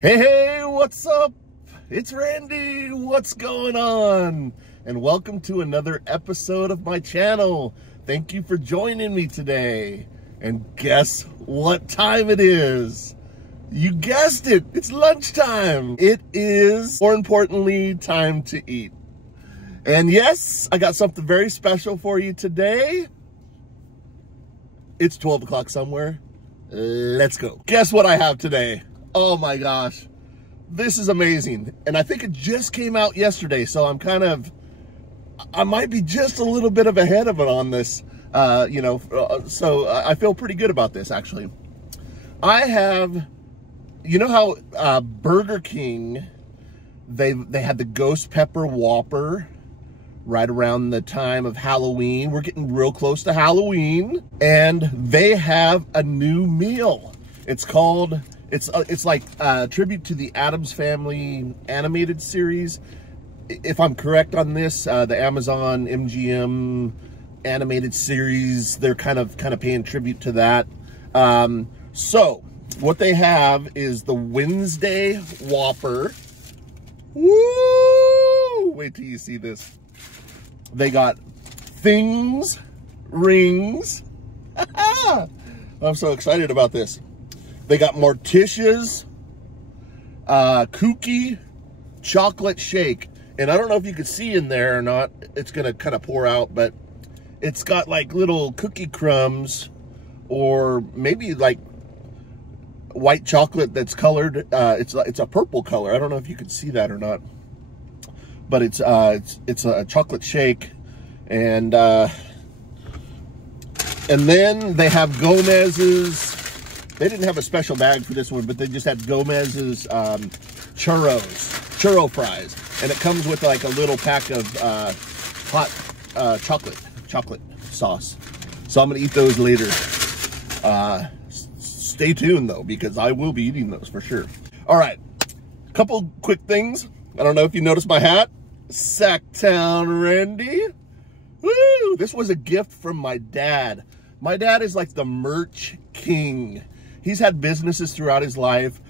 Hey, what's up? It's Randy. What's going on? And welcome to another episode of my channel. Thank you for joining me today. And guess what time it is? You guessed it. It's lunchtime. It is, more importantly, time to eat. And yes, I got something very special for you today. It's 12 o'clock somewhere. Let's go. Guess what I have today? Oh my gosh, this is amazing. And I think it just came out yesterday, so I might be just a little bit of ahead of it on this, so I feel pretty good about this, actually. I have, you know how Burger King, they had the ghost pepper Whopper right around the time of Halloween. We're getting real close to Halloween, and they have a new meal. It's called... It's like a tribute to the Addams Family animated series. If I'm correct on this, the Amazon MGM animated series, they're kind of paying tribute to that. So what they have is the Wednesday Whopper. Woo! Wait till you see this. They got things, rings. I'm so excited about this. They got Morticia's Kooky Chocolate Shake. And I don't know if you can see in there or not. It's going to kind of pour out, but it's got like little cookie crumbs or maybe like white chocolate that's colored. It's a purple color. I don't know if you can see that or not. But it's a chocolate shake. And then they have Gomez's. They didn't have a special bag for this one, but they just had Gomez's churro fries. And it comes with like a little pack of hot chocolate sauce. So I'm gonna eat those later. Stay tuned though, because I will be eating those for sure. All right, a couple quick things. I don't know if you noticed my hat. Sacktown Randy. Woo! This was a gift from my dad. My dad is like the merch king. He's had businesses throughout his life,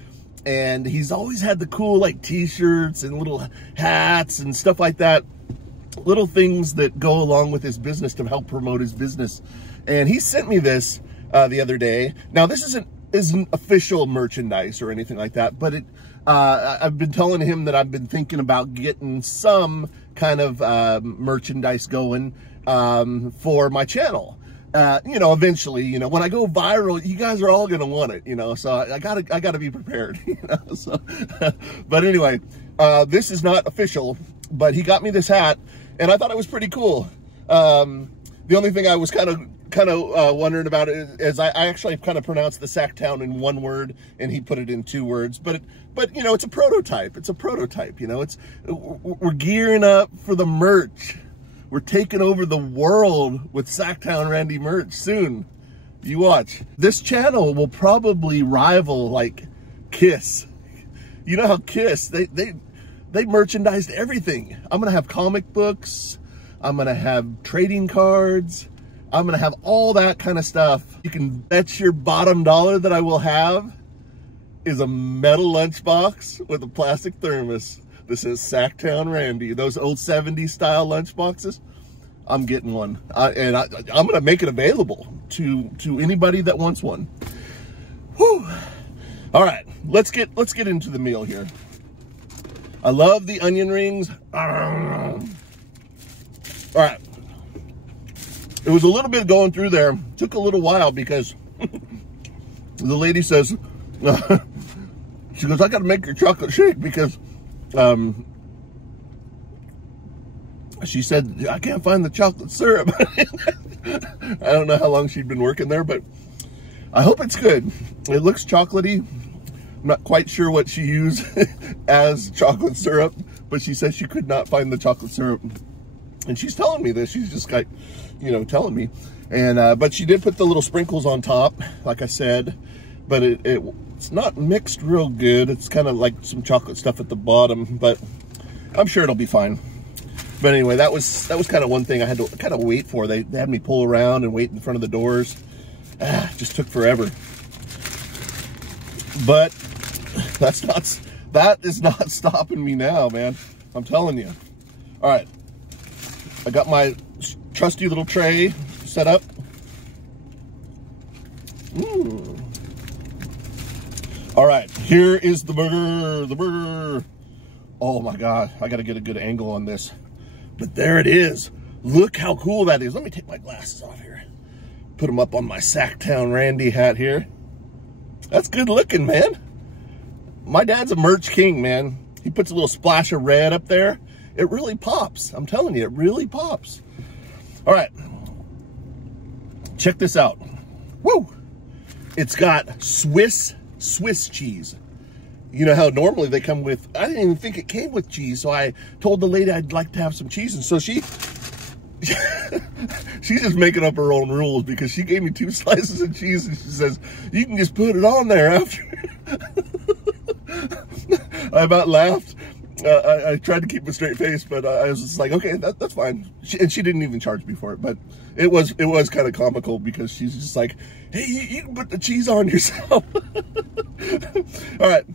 and he's always had the cool like t-shirts and little hats and stuff like that. Little things that go along with his business to help promote his business. And he sent me this the other day. Now this isn't official merchandise or anything like that, but I've been telling him that I've been thinking about getting some kind of merchandise going for my channel. Eventually, when I go viral, you guys are all going to want it, so I gotta be prepared, so, but anyway, this is not official, but he got me this hat and I thought it was pretty cool. The only thing I was kind of wondering about it is I actually kind of pronounced the Sacktown in one word and he put it in two words, but it's a prototype. It's a prototype, we're gearing up for the merch. We're taking over the world with Sacktown Randy merch soon. You watch. This channel will probably rival like Kiss. You know how Kiss, they merchandised everything. I'm gonna have comic books. I'm gonna have trading cards. I'm gonna have all that kind of stuff. You can bet your bottom dollar that I will have is a metal lunchbox with a plastic thermos. This is Sacktown Randy. Those old 70s style lunch boxes. I'm getting one. And I'm going to make it available to anybody that wants one. Whew. All right, let's get into the meal here. I love the onion rings. All right. It was a little bit going through there. Took a little while because the lady says, she goes, I got to make your chocolate shake because she said, I can't find the chocolate syrup. I don't know how long she'd been working there, but I hope it's good. It looks chocolatey. I'm not quite sure what she used as chocolate syrup, but she said she could not find the chocolate syrup. And she's telling me this. She's just like, telling me. And but she did put the little sprinkles on top, like I said, but it's not mixed real good. It's kind of like some chocolate stuff at the bottom, but I'm sure it'll be fine. But anyway, that was kind of one thing I had to kind of wait for. They had me pull around and wait in front of the doors. Just took forever. But that is not stopping me now, man. I'm telling you. All right, I got my trusty little tray set up. All right, here is the burger. Oh my God, I gotta get a good angle on this. But there it is. Look how cool that is. Let me take my glasses off here. Put them up on my Sacktown Randy hat here. That's good looking, man. My dad's a merch king, man. He puts a little splash of red up there. It really pops. I'm telling you, it really pops. All right, check this out. Woo! It's got Swiss cheese. You know how normally they come with, I didn't even think it came with cheese, so I told the lady I'd like to have some cheese, and so she's just making up her own rules, because she gave me 2 slices of cheese, and she says, you can just put it on there after. I about laughed. I tried to keep a straight face, but I was just like, okay, that's fine. And she didn't even charge me for it, but it was kind of comical, because she's just like, hey, you can put the cheese on yourself. All right.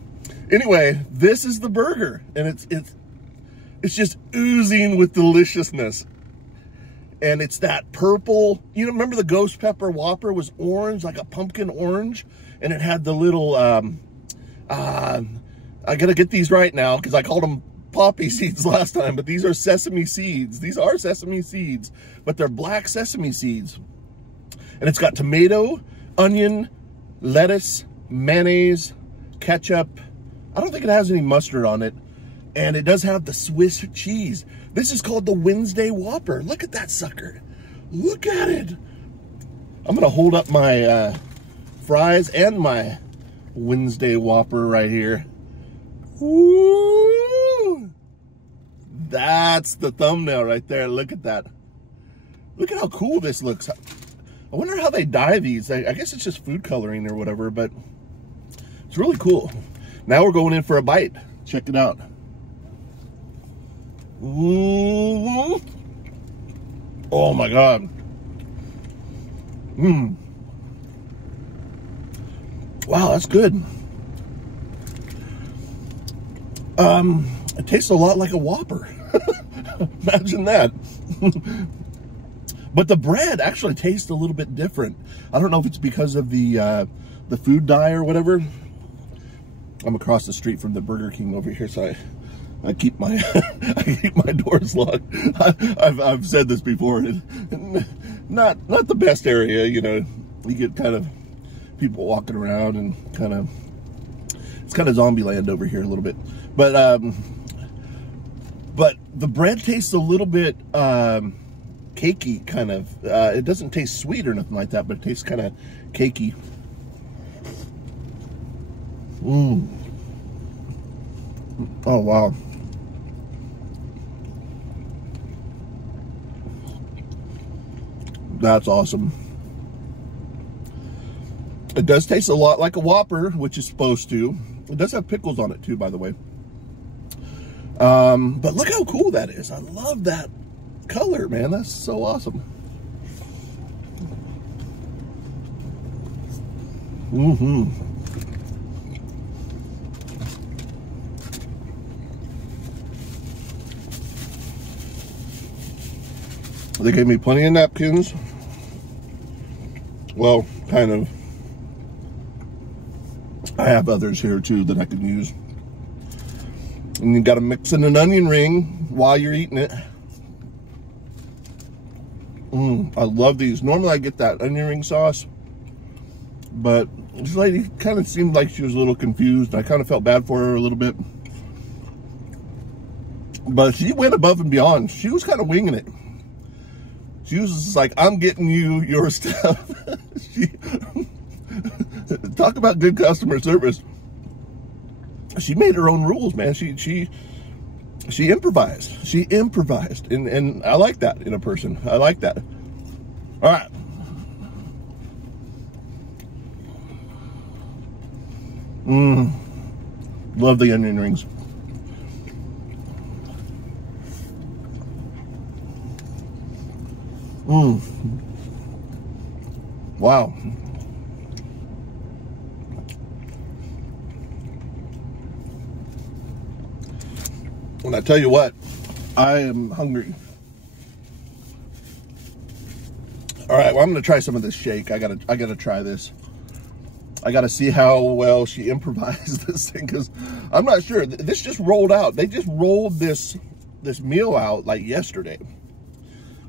Anyway, this is the burger, and it's just oozing with deliciousness. And it's that purple, you know, remember the ghost pepper Whopper was orange, like a pumpkin orange, and it had the little, I gotta get these right now, because I called them poppy seeds last time, but these are sesame seeds. These are sesame seeds, but they're black sesame seeds. And it's got tomato, onion, lettuce, mayonnaise, ketchup. I don't think it has any mustard on it. And it does have the Swiss cheese. This is called the Wednesday Whopper. Look at that sucker. Look at it. I'm gonna hold up my fries and my Wednesday Whopper right here. Woo! That's the thumbnail right there. Look at that. Look at how cool this looks. I wonder how they dye these. I guess it's just food coloring or whatever, but it's really cool. Now we're going in for a bite. Check it out. Ooh. Oh my God. Wow, that's good. It tastes a lot like a Whopper. Imagine that. But the bread actually tastes a little bit different. I don't know if it's because of the food dye or whatever. I'm across the street from the Burger King over here, so I keep my I keep my doors locked. I've said this before. Not the best area, you know. You get kind of people walking around, and it's kind of zombie land over here a little bit. But the bread tastes a little bit cakey, kind of. It doesn't taste sweet or nothing like that, but it tastes kind of cakey. Oh, wow. That's awesome. It does taste a lot like a Whopper, which is supposed to. It does have pickles on it too, by the way. But look how cool that is. I love that color, man. That's so awesome. They gave me plenty of napkins. Well, kind of. I have others here too that I can use. And you got to mix in an onion ring while you're eating it. I love these. Normally I get that onion ring sauce, but this lady kind of seemed like she was a little confused. I kind of felt bad for her a little bit. But she went above and beyond. She was kind of winging it. She was just like, I'm getting you your stuff. Talk about good customer service. She made her own rules, man. She improvised. She improvised. And I like that in a person. I like that. All right. Love the onion rings. Wow. And I tell you what, I am hungry. All right, well, I'm gonna try some of this shake. I gotta try this. I gotta see how well she improvised this thing, because I'm not sure. This just rolled out. They just rolled this meal out like yesterday.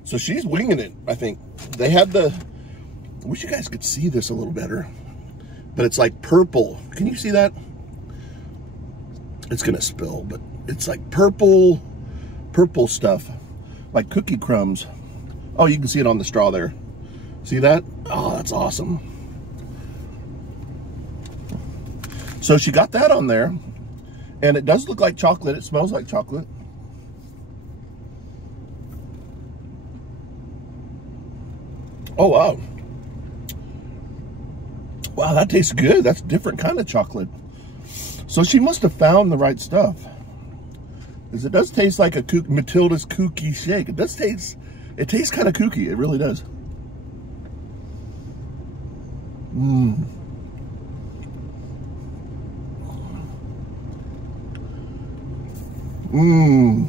So she's winging it, I think. They had the, I wish you guys could see this a little better, but it's like purple. Can you see that? It's gonna spill, but it's like purple stuff, like cookie crumbs. Oh, you can see it on the straw there. See that? Oh, that's awesome. So she got that on there, and it does look like chocolate. It smells like chocolate. Oh, wow. Wow, that tastes good. That's a different kind of chocolate. So she must have found the right stuff. Because it does taste like a Matilda's kooky shake. It does taste, it tastes kind of kooky. It really does. Mmm. Mmm.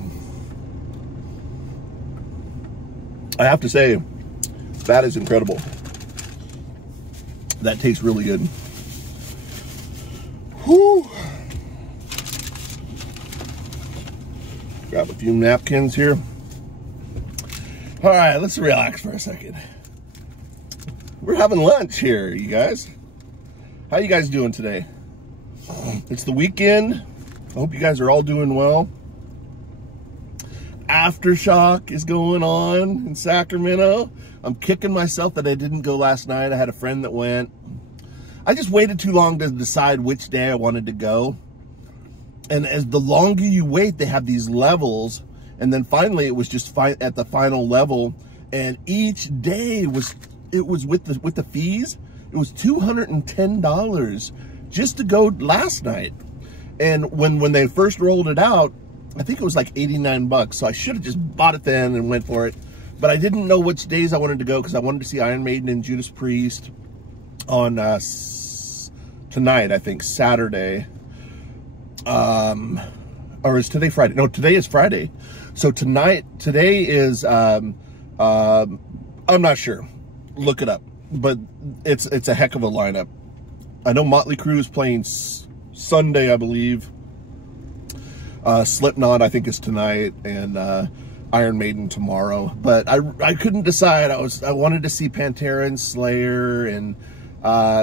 I have to say, that is incredible. That tastes really good. Whew. Grab a few napkins here. All right, let's relax for a second. We're having lunch here, you guys. How you guys doing today? It's the weekend. I hope you guys are all doing well. Aftershock is going on in Sacramento. I'm kicking myself that I didn't go last night. I had a friend that went. I just waited too long to decide which day I wanted to go. And as the longer you wait, they have these levels. And then finally it was just at the final level. And each day was with the fees. It was $210 just to go last night. And when they first rolled it out, I think it was like 89 bucks. So I should have just bought it then and went for it. But I didn't know which days I wanted to go, because I wanted to see Iron Maiden and Judas Priest on tonight, I think, Saturday. Or is today Friday? No, today is Friday. So today is, I'm not sure. Look it up. But it's a heck of a lineup. I know Motley Crue is playing Sunday, I believe. Slipknot, I think, is tonight, and Iron Maiden tomorrow. But I couldn't decide. I wanted to see Pantera and Slayer, and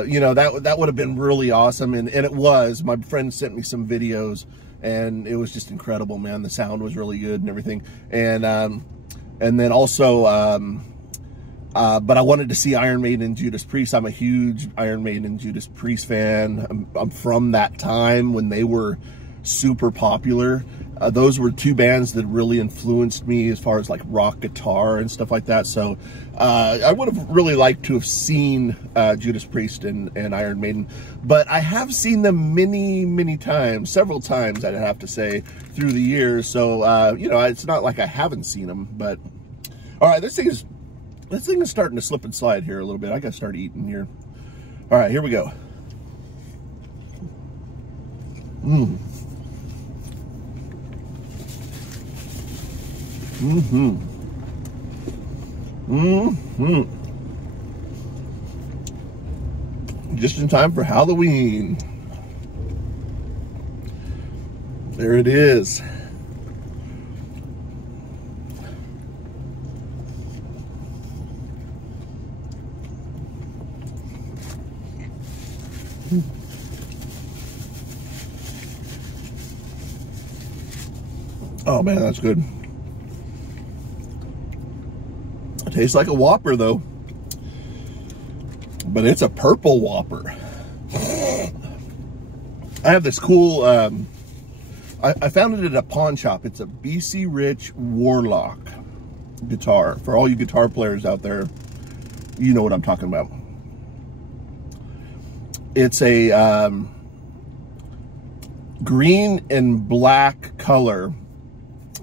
you know, that would have been really awesome, and it was. My friend sent me some videos, and it was just incredible, man. The sound was really good and everything, and then also, but I wanted to see Iron Maiden and Judas Priest. I'm a huge Iron Maiden and Judas Priest fan. I'm from that time when they were super popular. Those were two bands that really influenced me as far as like rock guitar and stuff like that. So I would have really liked to have seen Judas Priest and Iron Maiden, but I have seen them many times, several times, I'd have to say, through the years. So you know, it's not like I haven't seen them. But all right, this thing is starting to slip and slide here a little bit. I gotta start eating here. All right, here we go. Mmm. Mm-hmm. Mm-hmm. Just in time for Halloween. There it is. Oh man, that's good. Tastes like a Whopper though, but it's a purple Whopper. I have this cool, I found it at a pawn shop. It's a BC Rich Warlock guitar. For all you guitar players out there, you know what I'm talking about. It's a green and black color,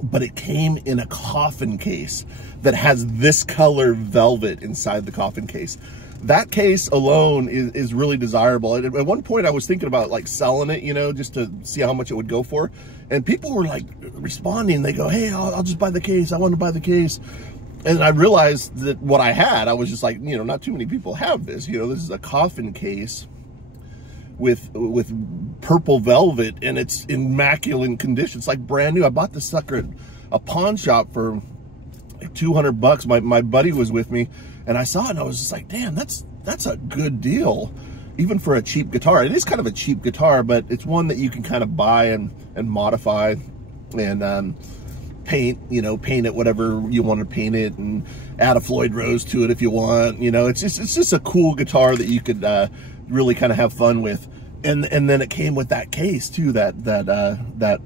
but it came in a coffin case that has this color velvet inside the coffin case. that case alone is really desirable. At one point I was thinking about like selling it, you know, just to see how much it would go for. And people were like responding. They go, hey, I'll just buy the case. I want to buy the case. And I realized that what I had, I was just like, you know, not too many people have this. You know, this is a coffin case with purple velvet, and it's immaculate condition. It's like brand new. I bought this sucker at a pawn shop for like $200. My buddy was with me, and I saw it, and I was just like, damn, that's a good deal, even for a cheap guitar. It is kind of a cheap guitar, but it's one that you can kind of buy and modify and paint, you know, paint it whatever you want to paint it, and add a Floyd Rose to it if you want. You know, it's just a cool guitar that you could really kind of have fun with. And then it came with that case too, that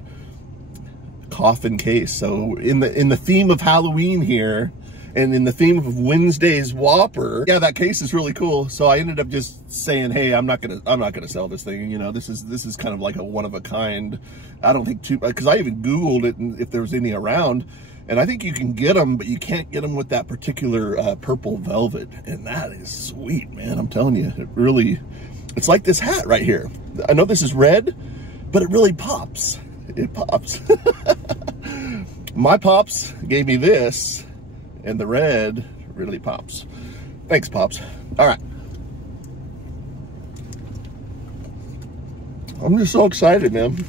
coffin case. So in the theme of Halloween here, and in the theme of Wednesday's Whopper, yeah, that case is really cool. So I ended up just saying, hey, I'm not gonna sell this thing. You know, this is kind of like a one of a kind. I don't think because I even Googled it and if there was any around, and I think you can get them, but you can't get them with that particular purple velvet, and that is sweet, man. I'm telling you, it really, it's like this hat right here. I know this is red, but it really pops. It pops. My pops gave me this, and the red really pops. Thanks, Pops. All right. I'm just so excited, man.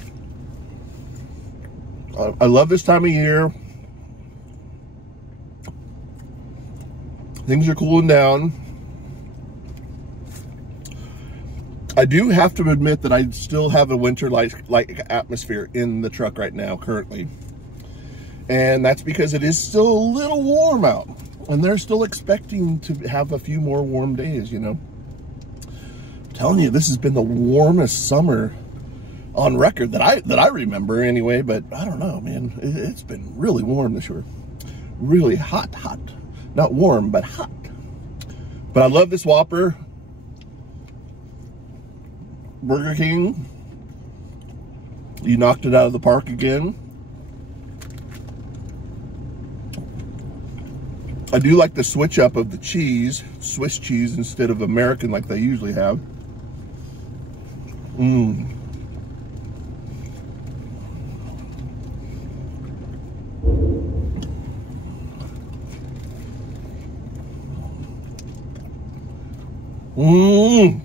I love this time of year. Things are cooling down. I do have to admit that I still have a winter-like atmosphere in the truck right now, currently. And that's because it is still a little warm out. And they're still expecting to have a few more warm days, you know. I'm telling you, this has been the warmest summer on record that I remember anyway, but I don't know, man. It's been really warm this year. Really hot. Not warm, but hot. But I love this Whopper. Burger King, you knocked it out of the park again. I do like the switch up of the cheese, Swiss cheese instead of American like they usually have. Mmm. Mmm.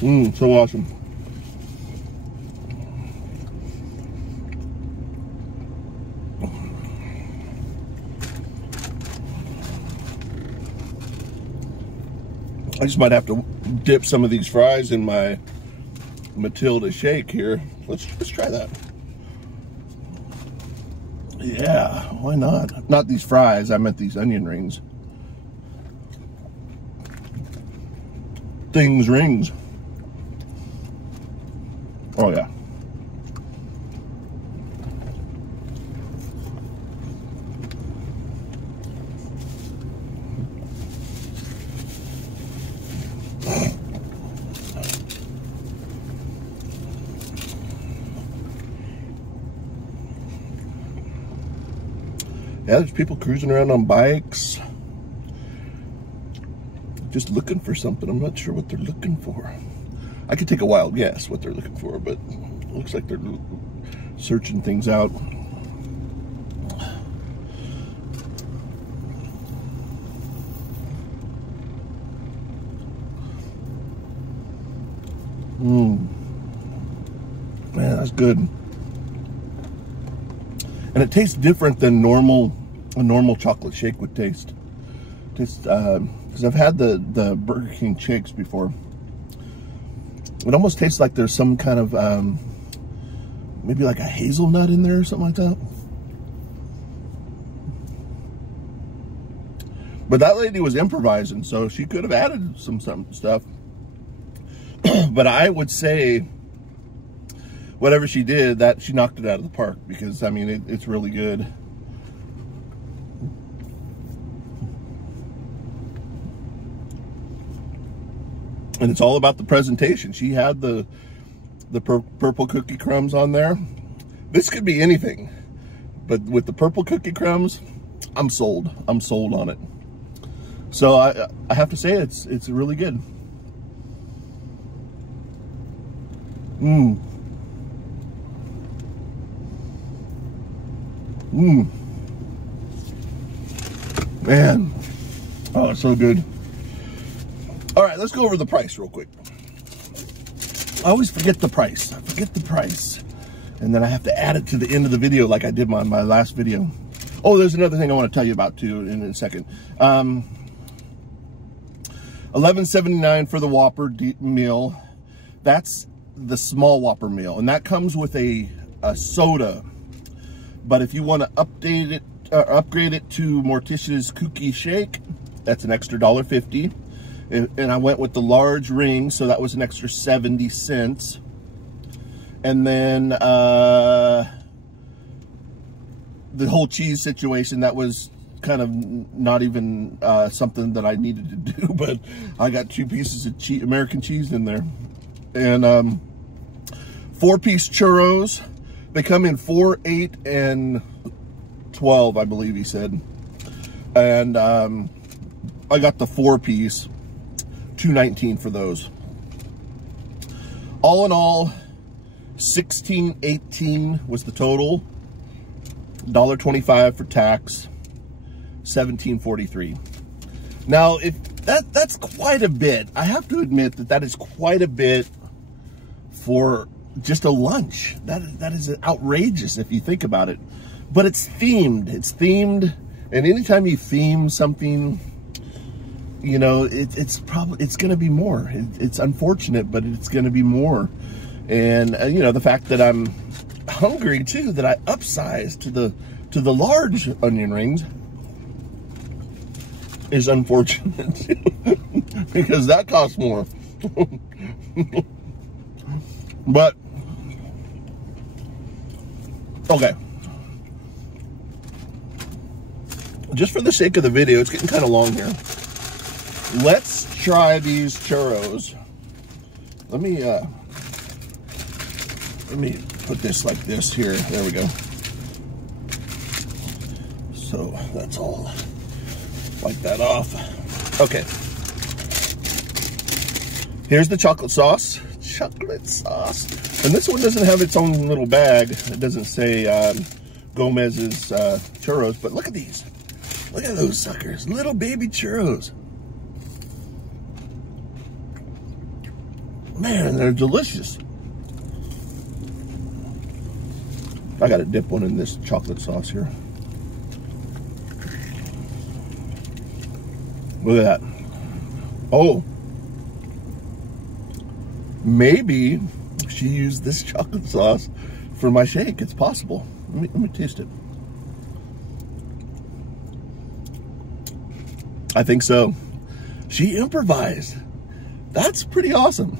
Mmm, so awesome. I just might have to dip some of these fries in my Matilda shake here. Let's try that. Yeah, why not? Not these fries, I meant these onion rings. Rings. Oh yeah. Yeah, there's people cruising around on bikes, just looking for something. I'm not sure what they're looking for. I could take a wild guess what they're looking for, but it looks like they're searching things out. Man, that's good. And it tastes different than a normal chocolate shake would taste. Because I've had the Burger King shakes before. It almost tastes like there's some kind of maybe like a hazelnut in there or something like that. But that lady was improvising, so she could have added some stuff. But I would say whatever she did, that she knocked it out of the park, because I mean it's really good. And it's all about the presentation. She had the purple cookie crumbs on there. This could be anything, but with the purple cookie crumbs, I'm sold. I'm sold on it. So I have to say it's really good. Man. Oh, it's so good. All right, let's go over the price real quick. I always forget the price. I forget the price. And then I have to add it to the end of the video like I did my last video. Oh, there's another thing I want to tell you about too in a second. $11.79 for the Whopper meal. That's the small Whopper meal, and that comes with a soda. But if you want to upgrade it to Morticia's Cookie Shake, that's an extra $1.50. And I went with the large ring, so that was an extra 70 cents. And then the whole cheese situation, that was kind of not even something that I needed to do, but I got 2 pieces of American cheese in there. And 4-piece churros. They come in 4, 8, and 12, I believe he said. And I got the 4-piece, $2.19 for those. All in all, $16.18 was the total. $1.25 for tax. $17.43. Now, if that's quite a bit. I have to admit that is quite a bit for just a lunch. That is outrageous if you think about it. But it's themed. It's themed, and anytime you theme something, you know, it's going to be more. It's unfortunate, but it's going to be more. And you know, the fact that I'm hungry too, that I upsized to the large onion rings, is unfortunate because that costs more. But okay, just for the sake of the video, it's getting kind of long here. Let's try these churros. Let me put this like this here. There we go. So that's all. Wipe that off. Okay. Here's the chocolate sauce. Chocolate sauce. And this one doesn't have its own little bag. It doesn't say Gomez's churros, but look at these. Look at those suckers. Little baby churros. Man, they're delicious. I gotta dip one in this chocolate sauce here. Look at that. Oh. Maybe she used this chocolate sauce for my shake. It's possible. Let me taste it. I think so. She improvised. That's pretty awesome.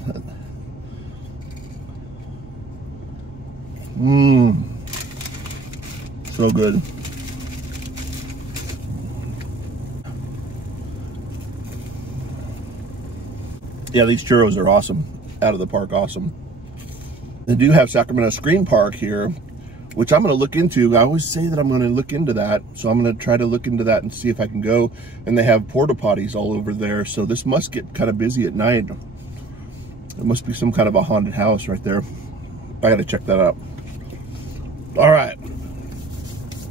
So good. Yeah, these churros are awesome. Out of the park, awesome. They do have Sacramento Screen Park here, which I'm going to look into. I always say that I'm going to look into that, so I'm going to try to look into that and see if I can go. And they have porta potties all over there, so this must get kind of busy at night. It must be some kind of a haunted house right there. I got to check that out. All right.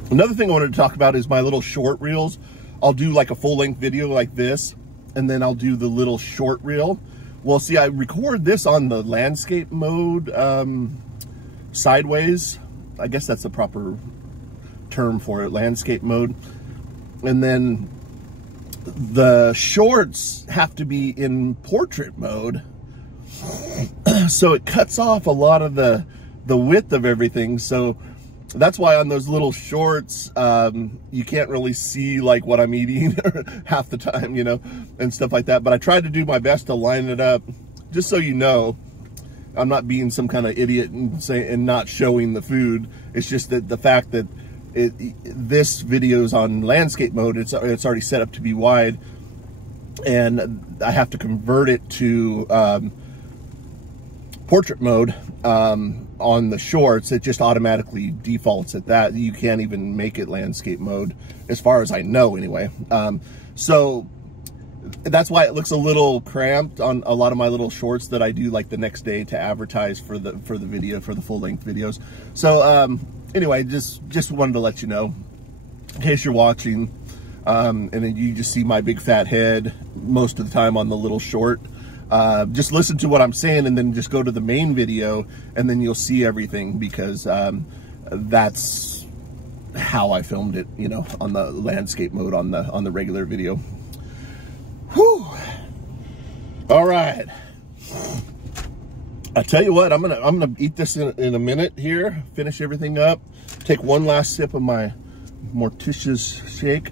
Another thing I wanted to talk about is my little short reels. I'll do like a full-length video like this, and then I'll do the little short reel. Well, see, I record this on the landscape mode, sideways. I guess that's the proper term for it, landscape mode. And then the shorts have to be in portrait mode. So it cuts off a lot of the width of everything. So that's why on those little shorts, you can't really see like what I'm eating half the time, you know, and stuff like that. But I tried to do my best to line it up, just so you know. I'm not being some kind of idiot and not showing the food. It's just that the fact that this video's on landscape mode, it's already set up to be wide, and I have to convert it to portrait mode on the shorts, it just automatically defaults at that. You can't even make it landscape mode, as far as I know anyway. So that's why it looks a little cramped on a lot of my little shorts that I do like the next day to advertise for the video, for the full-length videos. So anyway, just wanted to let you know, in case you're watching, and then you just see my big fat head most of the time on the little short. Just listen to what I'm saying and then just go to the main video, and then you'll see everything, because that's how I filmed it, you know, on the landscape mode on the regular video. Whew. All right. I tell you what, I'm gonna eat this in a minute here. Finish everything up. Take one last sip of my Morticia's shake.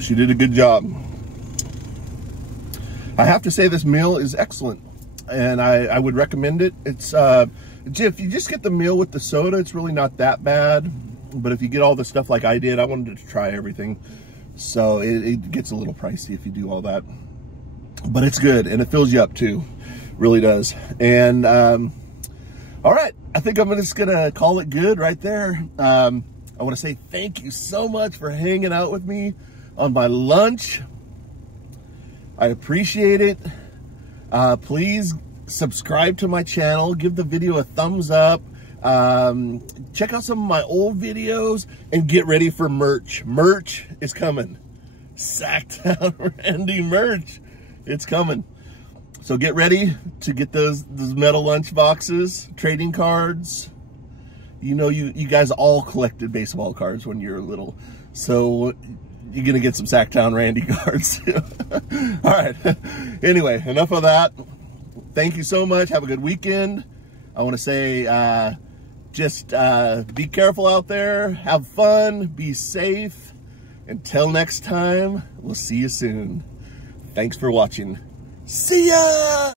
She did a good job. I have to say this meal is excellent, and I would recommend it. It's if you just get the meal with the soda, it's really not that bad. But if you get all the stuff like I did, I wanted to try everything. So it gets a little pricey if you do all that. But it's good, and it fills you up too. Really does. And all right, I think I'm just gonna call it good right there. I want to say thank you so much for hanging out with me on my lunch. I appreciate it. Please subscribe to my channel, give the video a thumbs up, check out some of my old videos, and get ready for merch. Merch is coming. Sacktown Randy merch, it's coming. So get ready to get those metal lunch boxes, trading cards. You know, you guys all collected baseball cards when you were little, so you're gonna get some Sacktown Randy cards too. All right, anyway, enough of that. Thank you so much. Have a good weekend. I want to say just be careful out there, have fun, be safe. Until next time, we'll see you soon. Thanks for watching. See ya!